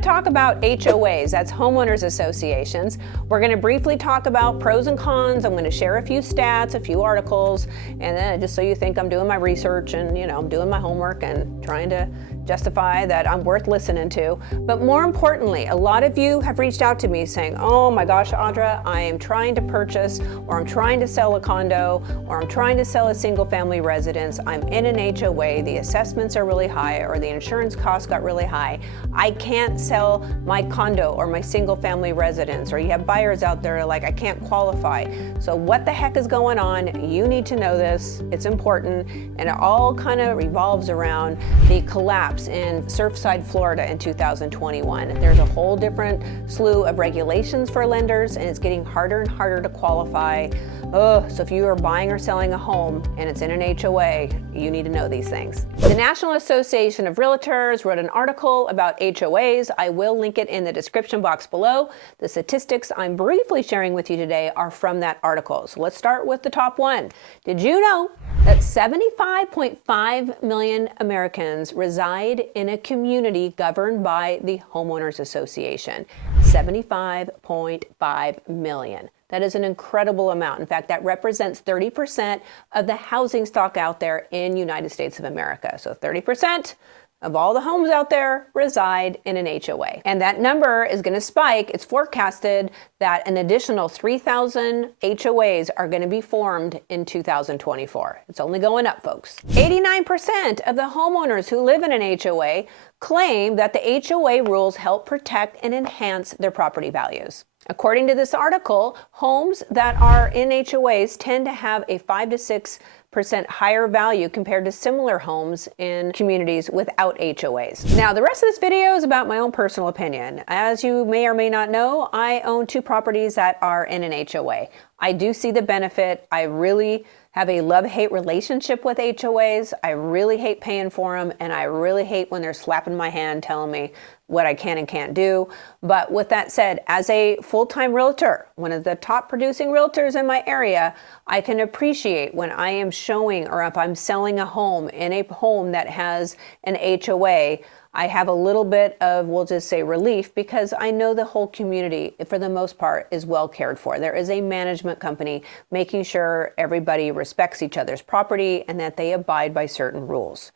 to talk about HOAs, that's homeowners associations. We're going to briefly talk about pros and cons. I'm going to share a few stats, a few articles, and then just so you think I'm doing my research and, I'm doing my homework and trying to justify that I'm worth listening to. But more importantly, a lot of you have reached out to me saying, oh my gosh, Audra, I am trying to purchase, or I'm trying to sell a condo, or I'm trying to sell a single family residence. I'm in an HOA, the assessments are really high, or the insurance costs got really high. I can't sell my condo or my single family residence, or you have buyers out there like, I can't qualify. So what the heck is going on? You need to know this. It's important, and it all kind of revolves around the collapse in Surfside, Florida in 2021. There's a whole different slew of regulations for lenders, and it's getting harder and harder to qualify. So if you are buying or selling a home and it's in an HOA, you need to know these things. The National Association of Realtors wrote an article about HOAs. I will link it in the description box below. The statistics I'm briefly sharing with you today are from that article. So let's start with the top one. Did you know that 75.5 million Americans reside in a community governed by the Homeowners Association? 75.5 million. That is an incredible amount. In fact, that represents 30% of the housing stock out there in United States of America. So 30% of all the homes out there reside in an HOA. And that number is going to spike. It's forecasted that an additional 3,000 HOAs are going to be formed in 2024. It's only going up, folks. 89% of the homeowners who live in an HOA claim that the HOA rules help protect and enhance their property values. According to this article, homes that are in HOAs tend to have a 5 to 6% higher value compared to similar homes in communities without HOAs. Now, the rest of this video is about my own personal opinion. As you may or may not know, I own 2 properties that are in an HOA. I do see the benefit. I really have a love-hate relationship with HOAs. I really hate paying for them, and I really hate when they're slapping my hand telling me what I can and can't do. But with that said, as a full-time realtor, one of the top producing realtors in my area, I can appreciate when I am showing, or if I'm selling a home in a home that has an HOA, I have a little bit of, we'll just say, relief, because I know the whole community, for the most part, is well cared for. There is a management company making sure everybody respects each other's property and that they abide by certain rules.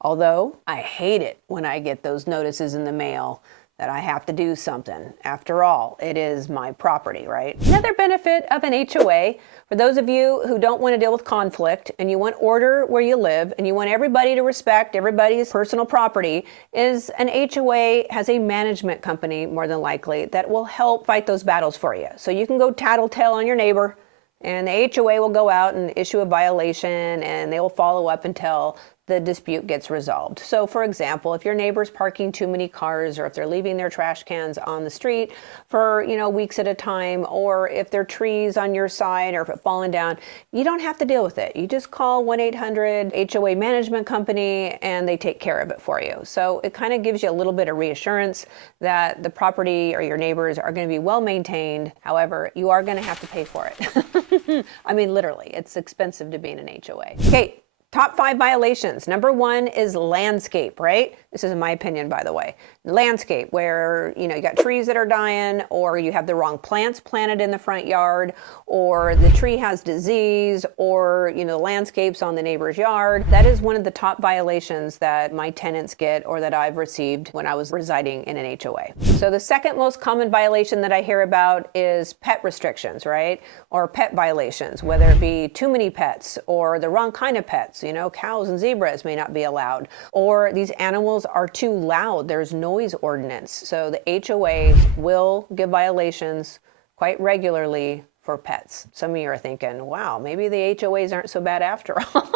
Although I hate it when I get those notices in the mail that I have to do something. After all, it is my property, right? Another benefit of an HOA, for those of you who don't want to deal with conflict and you want order where you live and you want everybody to respect everybody's personal property, is an HOA has a management company, more than likely, that will help fight those battles for you. So you can go tattletale on your neighbor, and the HOA will go out and issue a violation, and they will follow up until the dispute gets resolved. So for example, if your neighbor's parking too many cars, or if they're leaving their trash cans on the street for, weeks at a time, or if there are trees on your side or if it's falling down, you don't have to deal with it. You just call 1-800-HOA management company and they take care of it for you. So it kind of gives you a little bit of reassurance that the property or your neighbors are going to be well maintained. However, you are going to have to pay for it. I mean, literally, it's expensive to be in an HOA. Okay. Top 5 violations. Number 1 is landscape, right? This is my opinion, by the way. Landscape, where, you got trees that are dying, or you have the wrong plants planted in the front yard, or the tree has disease, or, the landscape's on the neighbor's yard. That is one of the top violations that my tenants get, or that I've received when I was residing in an HOA. So the second most common violation that I hear about is pet restrictions, right? Or pet violations, whether it be too many pets or the wrong kind of pets. Cows and zebras may not be allowed, or these animals are too loud. There's noise ordinance. So the HOAs will give violations quite regularly for pets. Some of you are thinking, wow, maybe the HOAs aren't so bad after all.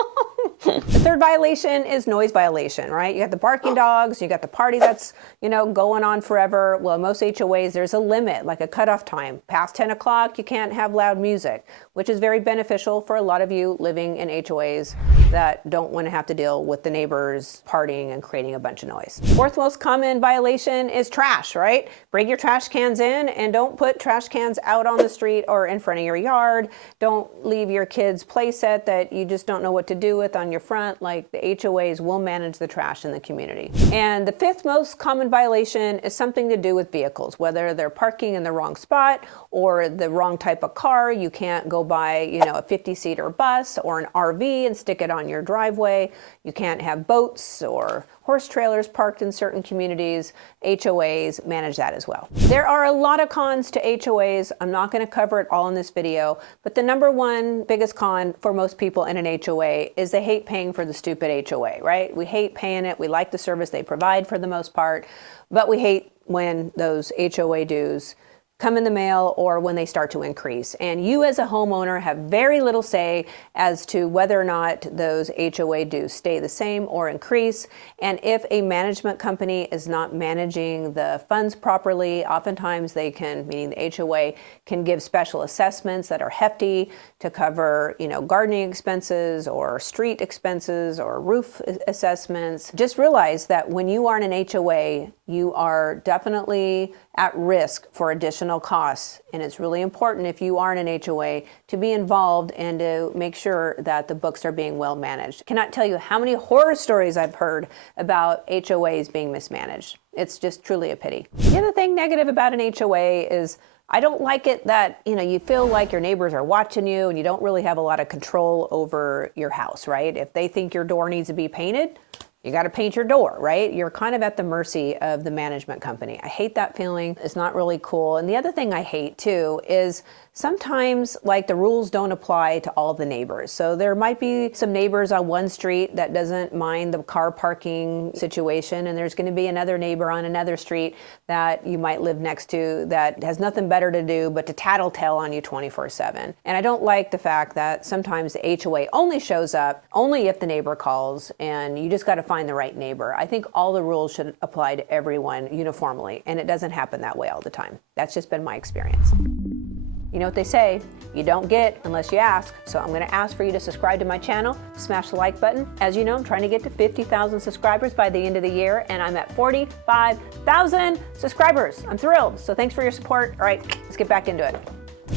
The third violation is noise violation, right? You got the barking dogs, you got the party that's, going on forever. Well, most HOAs, there's a limit, like a cutoff time. Past 10 o'clock, you can't have loud music, which is very beneficial for a lot of you living in HOAs that don't want to have to deal with the neighbors partying and creating a bunch of noise. Fourth most common violation is trash, right? Bring your trash cans in and don't put trash cans out on the street or in front of your yard. Don't leave your kids' play set that you just don't know what to do with on your front. Like, the HOAs will manage the trash in the community. And the fifth most common violation is something to do with vehicles, whether they're parking in the wrong spot or the wrong type of car. You can't go buy, a 50-seater bus or an RV and stick it on your driveway. You can't have boats or horse trailers parked in certain communities. HOAs manage that as well. There are a lot of cons to HOAs. I'm not going to cover it all in this video, but the number one biggest con for most people in an HOA is they hate paying for the stupid HOA, right? We hate paying it. We like the service they provide for the most part, but we hate when those HOA dues come in the mail or when they start to increase. And you as a homeowner have very little say as to whether or not those HOA dues stay the same or increase. And if a management company is not managing the funds properly, oftentimes they can, meaning the HOA, can give special assessments that are hefty to cover, gardening expenses or street expenses or roof assessments. Just realize that when you are in an HOA, you are definitely at risk for additional costs. And it's really important, if you are in an HOA, to be involved and to make sure that the books are being well managed. Cannot tell you how many horror stories I've heard about HOAs being mismanaged. It's just truly a pity. The other thing negative about an HOA is I don't like it that, you feel like your neighbors are watching you and you don't really have a lot of control over your house, right? If they think your door needs to be painted, you got to paint your door, right? You're kind of at the mercy of the management company. I hate that feeling. It's not really cool. And the other thing I hate too is sometimes, like, the rules don't apply to all the neighbors. So there might be some neighbors on one street that doesn't mind the car parking situation, and there's going to be another neighbor on another street that you might live next to that has nothing better to do but to tattletale on you 24/7. And I don't like the fact that sometimes the HOA only shows up only if the neighbor calls, and you just got to find the right neighbor. I think all the rules should apply to everyone uniformly, and it doesn't happen that way all the time. That's just been my experience. You know what they say, you don't get unless you ask. So I'm going to ask for you to subscribe to my channel, smash the like button. As you know, I'm trying to get to 50,000 subscribers by the end of the year, and I'm at 45,000 subscribers. I'm thrilled. So thanks for your support. All right, let's get back into it.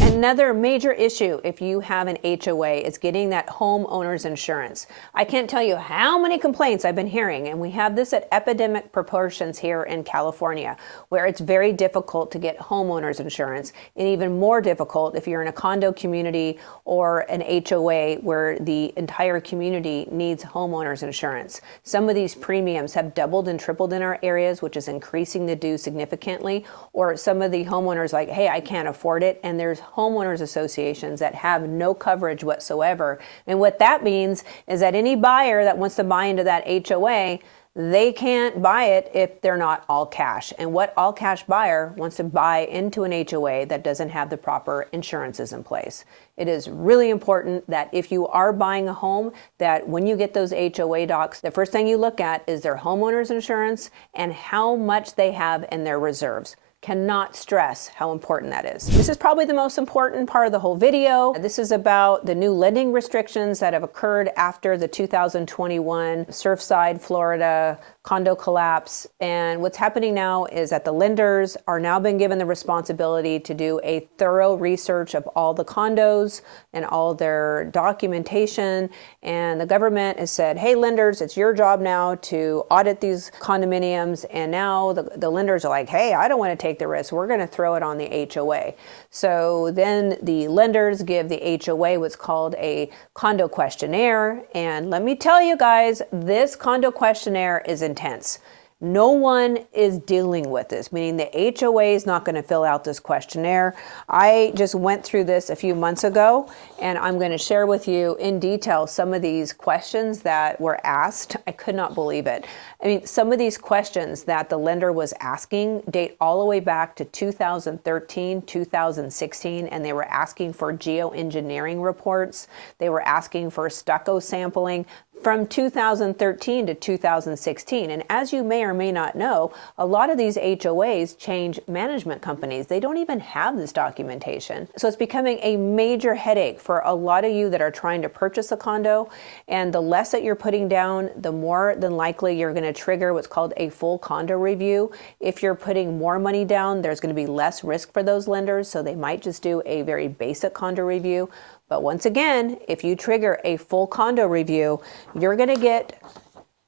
Another major issue if you have an HOA is getting that homeowner's insurance. I can't tell you how many complaints I've been hearing, and we have this at epidemic proportions here in California, where it's very difficult to get homeowner's insurance, and even more difficult if you're in a condo community or an HOA where the entire community needs homeowner's insurance. Some of these premiums have doubled and tripled in our areas, which is increasing the due significantly, or some of the homeowners like, hey, I can't afford it, and there's homeowners associations that have no coverage whatsoever. And what that means is that any buyer that wants to buy into that HOA, they can't buy it if they're not all cash. And what all cash buyer wants to buy into an HOA that doesn't have the proper insurances in place? It is really important that if you are buying a home, that when you get those HOA docs, the first thing you look at is their homeowner's insurance and how much they have in their reserves. Cannot stress how important that is. This is probably the most important part of the whole video. This is about the new lending restrictions that have occurred after the 2021 Surfside, Florida condo collapse. And what's happening now is that the lenders are now been given the responsibility to do a thorough research of all the condos and all their documentation. And the government has said, hey, lenders, it's your job now to audit these condominiums. And now the lenders are like, hey, I don't want to take the risk. We're going to throw it on the HOA. So then the lenders give the HOA what's called a condo questionnaire. And let me tell you guys, this condo questionnaire is intense. No one is dealing with this, meaning the HOA is not going to fill out this questionnaire. I just went through this a few months ago, and I'm going to share with you in detail some of these questions that were asked. I could not believe it. I mean, some of these questions that the lender was asking date all the way back to 2013, 2016, and they were asking for geoengineering reports. They were asking for stucco sampling. from 2013 to 2016. And as you may or may not know, a lot of these HOAs change management companies. They don't even have this documentation. So it's becoming a major headache for a lot of you that are trying to purchase a condo. And the less that you're putting down, the more than likely you're going to trigger what's called a full condo review. If you're putting more money down, there's going to be less risk for those lenders. So they might just do a very basic condo review. But once again, if you trigger a full condo review, you're going to get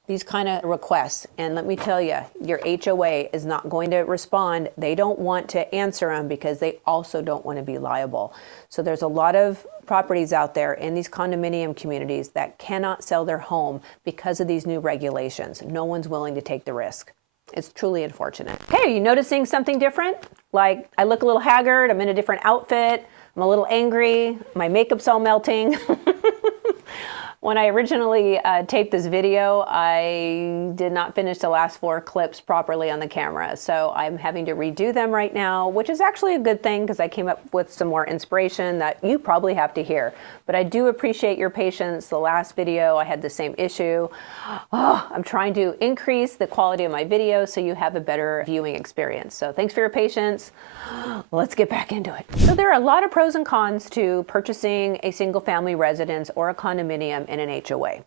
these kind of requests. And let me tell you, your HOA is not going to respond. They don't want to answer them because they also don't want to be liable. So there's a lot of properties out there in these condominium communities that cannot sell their home because of these new regulations. No one's willing to take the risk. It's truly unfortunate. Hey, are you noticing something different? Like I look a little haggard, I'm in a different outfit, I'm a little angry, my makeup's all melting. When I originally taped this video, I did not finish the last 4 clips properly on the camera. So I'm having to redo them right now, which is actually a good thing because I came up with some more inspiration that you probably have to hear. But I do appreciate your patience. The last video, I had the same issue. I'm trying to increase the quality of my video so you have a better viewing experience. So thanks for your patience. Let's get back into it. So there are a lot of pros and cons to purchasing a single family residence or a condominium in an HOA.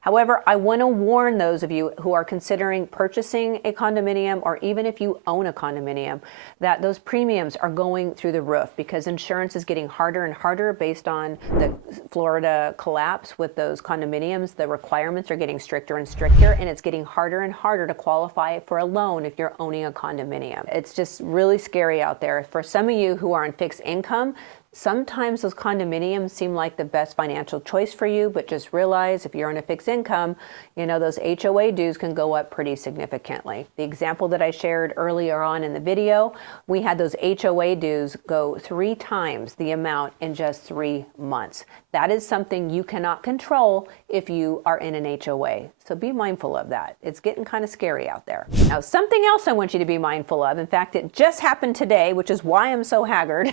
However, I want to warn those of you who are considering purchasing a condominium, or even if you own a condominium, that those premiums are going through the roof because insurance is getting harder and harder based on the Florida collapse with those condominiums. The requirements are getting stricter and stricter, and it's getting harder and harder to qualify for a loan if you're owning a condominium. It's just really scary out there. For some of you who are on fixed income, sometimes those condominiums seem like the best financial choice for you, but just realize if you're on a fixed income, you know, those HOA dues can go up pretty significantly. The example that I shared earlier on in the video, we had those HOA dues go 3 times the amount in just 3 months. That is something you cannot control if you are in an HOA. So be mindful of that. It's getting kind of scary out there. Now, something else I want you to be mindful of, in fact, it just happened today, which is why I'm so haggard,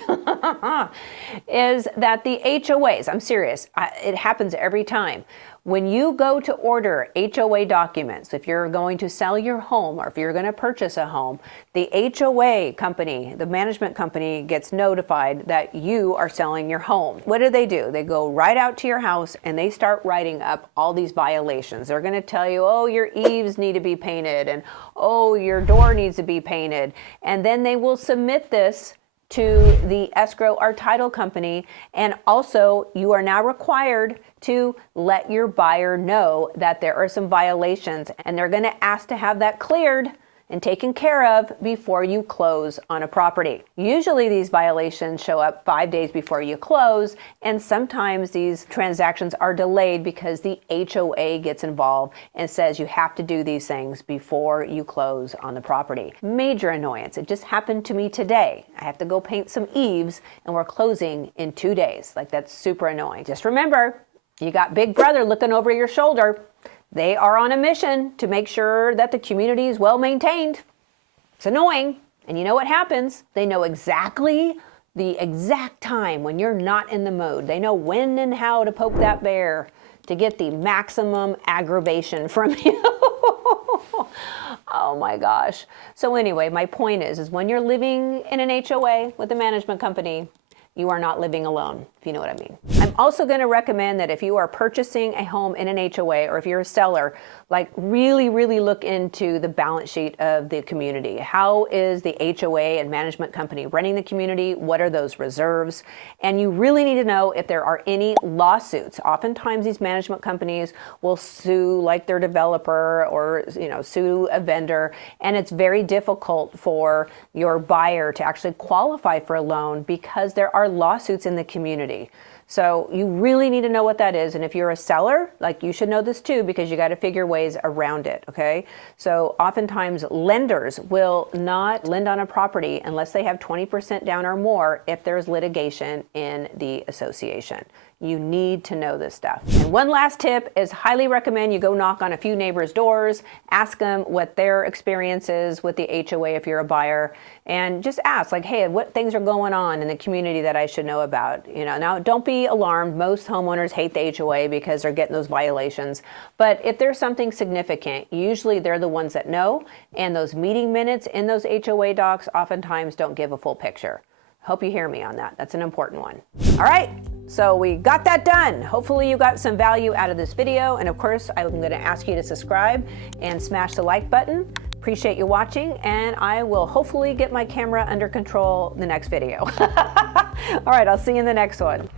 is that the HOAs, I'm serious, it happens every time. When you go to order HOA documents, if you're going to sell your home or if you're going to purchase a home, the HOA company, the management company, gets notified that you are selling your home. What do? They go right out to your house and they start writing up all these violations. They're going to tell you, oh, your eaves need to be painted, and oh, your door needs to be painted. And then they will submit this to the escrow or title company. And also, you are now required to let your buyer know that there are some violations, and they're going to ask to have that cleared and taken care of before you close on a property. Usually these violations show up 5 days before you close, and sometimes these transactions are delayed because the HOA gets involved and says you have to do these things before you close on the property. Major annoyance. It just happened to me today. I have to go paint some eaves and we're closing in 2 days. Like, that's super annoying. Just remember, you got Big Brother looking over your shoulder. They are on a mission to make sure that the community is well maintained. It's annoying. And you know what happens? They know exactly the exact time when you're not in the mode. They know when and how to poke that bear to get the maximum aggravation from you. Oh my gosh. So anyway, my point is when you're living in an HOA with a management company, you are not living alone, if you know what I mean. I'm also going to recommend that if you are purchasing a home in an HOA, or if you're a seller, like really look into the balance sheet of the community. How is the HOA and management company running the community? What are those reserves? And you really need to know if there are any lawsuits. Oftentimes these management companies will sue like their developer, or sue a vendor, and it's very difficult for your buyer to actually qualify for a loan because there are lawsuits in the community. So you really need to know what that is. And if you're a seller, like, you should know this too, because you got to figure ways around it. Okay. So oftentimes lenders will not lend on a property unless they have 20% down or more if there's litigation in the association. You need to know this stuff. And one last tip is highly recommend you go knock on a few neighbors' doors, ask them what their experience is with the HOA if you're a buyer, and just ask, like, hey, what things are going on in the community that I should know about? Now don't be be alarmed. Most homeowners hate the HOA because they're getting those violations. But if there's something significant, usually they're the ones that know, and those meeting minutes in those HOA docs oftentimes don't give a full picture. Hope you hear me on that. That's an important one. All right, so we got that done. Hopefully you got some value out of this video. And of course, I'm going to ask you to subscribe and smash the like button. Appreciate you watching, and I will hopefully get my camera under control the next video. All right, I'll see you in the next one.